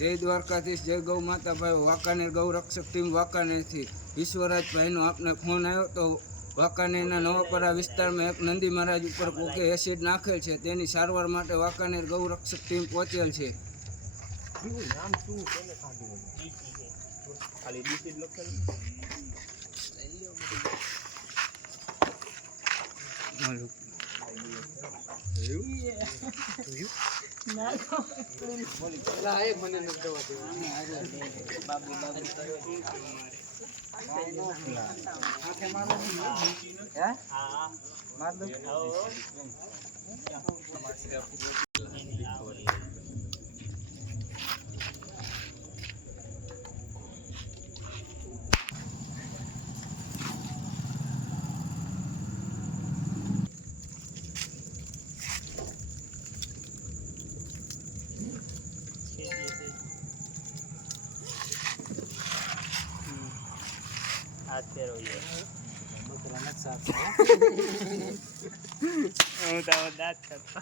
જય દ્વારકાધીશ, જય ગૌ માતા ભાઈ. વાંકાનેર ગૌ રક્ષક ટીમ વાંકાનેરથી ઈશ્વરાજભાઈનો આપને ફોન આવ્યો તો વાંકાનેરના નવાપરા વિસ્તારમાં એક નંદી મહારાજ ઉપર કોકે એસિડ નાખેલ છે. તેની સારવાર માટે વાંકાનેર ગૌ રક્ષક ટીમ પહોંચેલ છે. હું તો દાંત કરતો